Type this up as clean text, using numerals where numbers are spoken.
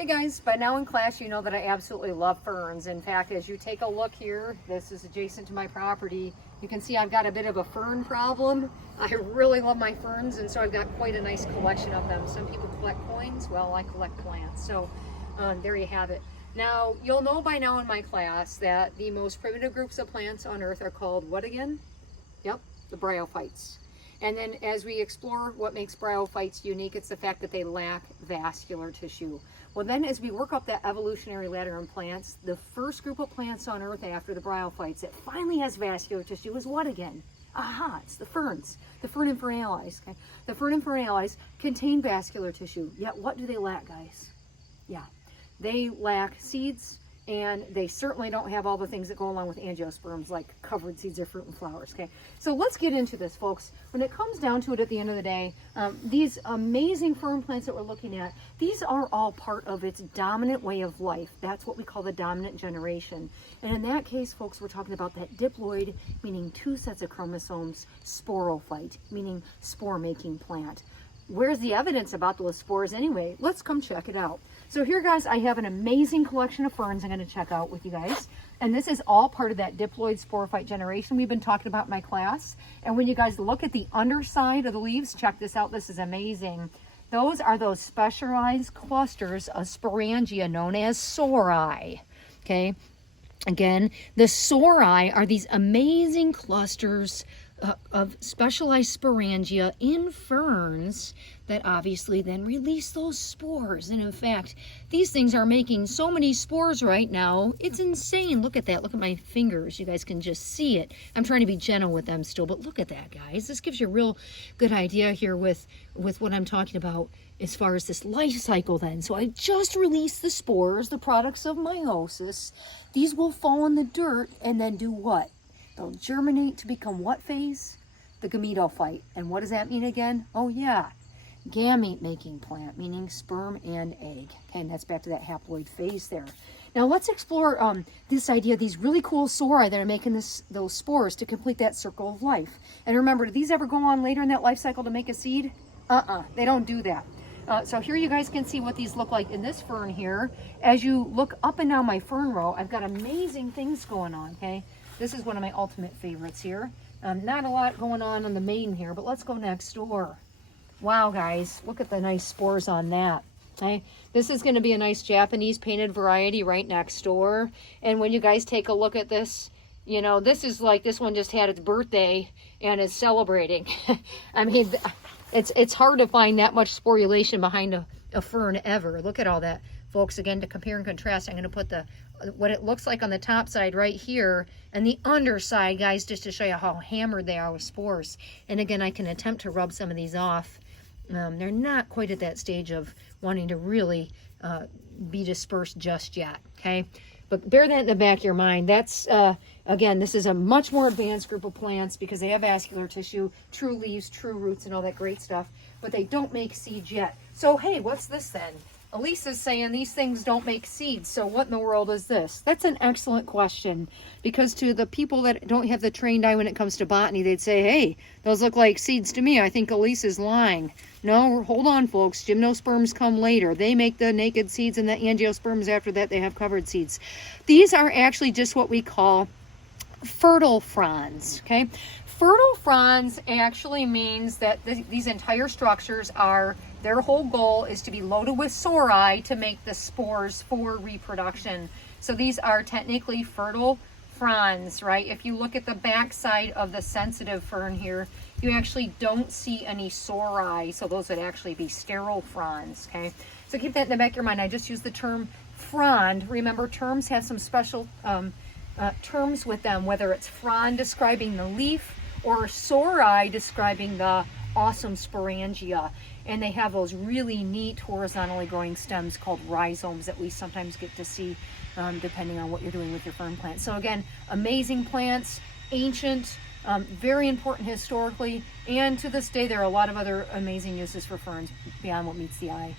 Hey guys, by now in class you know that I absolutely love ferns. In fact, as you take a look here, this is adjacent to my property, you can see I've got a bit of a fern problem. I really love my ferns, and so I've got quite a nice collection of them. Some people collect coins, well I collect plants, so there you have it. Now you'll know by now in my class that the most primitive groups of plants on earth are called what again? Yep, the bryophytes. And then as we explore what makes bryophytes unique, it's the fact that they lack vascular tissue. Well then, as we work up that evolutionary ladder in plants, the first group of plants on earth after the bryophytes that finally has vascular tissue is what again? Aha, it's the ferns, the ferniferalis. Okay? The ferniferalis contain vascular tissue, yet what do they lack, guys? Yeah, they lack seeds, and they certainly don't have all the things that go along with angiosperms, like covered seeds or fruit and flowers. Okay, so let's get into this, folks. When it comes down to it at the end of the day, these amazing fern plants that we're looking at, these are all part of its dominant way of life. That's what we call the dominant generation. And in that case, folks, we're talking about that diploid, meaning 2 sets of chromosomes, sporophyte, meaning spore-making plant. Where's the evidence about those spores anyway? Let's come check it out. So here, guys, I have an amazing collection of ferns I'm going to check out with you guys. And this is all part of that diploid sporophyte generation we've been talking about in my class. And when you guys look at the underside of the leaves, check this out. This is amazing. Those are those specialized clusters of sporangia known as Sori. Okay. Again, the Sori are these amazing clusters of specialized sporangia in ferns that obviously then release those spores. And in fact, these things are making so many spores right now, it's insane. Look at that. Look at my fingers. You guys can just see it. I'm trying to be gentle with them still, but look at that, guys. This gives you a real good idea here with what I'm talking about as far as this life cycle then. So I just released the spores, the products of meiosis. These will fall in the dirt and then do what? They'll germinate to become what phase? The gametophyte. And what does that mean again? Oh yeah, gamete making plant, meaning sperm and egg. Okay, and that's back to that haploid phase there. Now let's explore this idea, these really cool sori that are making those spores to complete that circle of life. And remember, do these ever go on later in that life cycle to make a seed? They don't do that. So here you guys can see what these look like in this fern here. As you look up and down my fern row, I've got amazing things going on, okay? This is one of my ultimate favorites here. Not a lot going on the main here, but let's go next door. Wow, guys, look at the nice spores on that. Okay, this is going to be a nice Japanese painted variety right next door. And when you guys take a look at this, you know, this is like this one just had its birthday and is celebrating. I mean, it's hard to find that much sporulation behind a fern ever. Look at all that, folks. Again, to compare and contrast, I'm going to put what it looks like on the top side right here and the underside, guys, just to show you how hammered they are with spores. And again, I can attempt to rub some of these off. They're not quite at that stage of wanting to really be dispersed just yet, okay? But bear that in the back of your mind. That's, again, this is a much more advanced group of plants because they have vascular tissue, true leaves, true roots, and all that great stuff, but they don't make seeds yet. So, hey, what's this then? Elisa's saying these things don't make seeds, so what in the world is this? That's an excellent question, because to the people that don't have the trained eye when it comes to botany, they'd say, hey, those look like seeds to me. I think Elisa's lying. No, hold on, folks. Gymnosperms come later. They make the naked seeds, and the angiosperms after that, they have covered seeds. These are actually just what we call fertile fronds, okay? Fertile fronds actually means that these entire structures are, their whole goal is to be loaded with sori to make the spores for reproduction. So these are technically fertile fronds, right? If you look at the back side of the sensitive fern here, you actually don't see any sori, so those would actually be sterile fronds, okay? So keep that in the back of your mind. I just used the term frond. Remember, terms have some special terms with them, whether it's frond describing the leaf or sori describing the awesome sporangia. And they have those really neat horizontally growing stems called rhizomes that we sometimes get to see depending on what you're doing with your fern plant. So again, amazing plants, ancient, very important historically, and to this day there are a lot of other amazing uses for ferns beyond what meets the eye.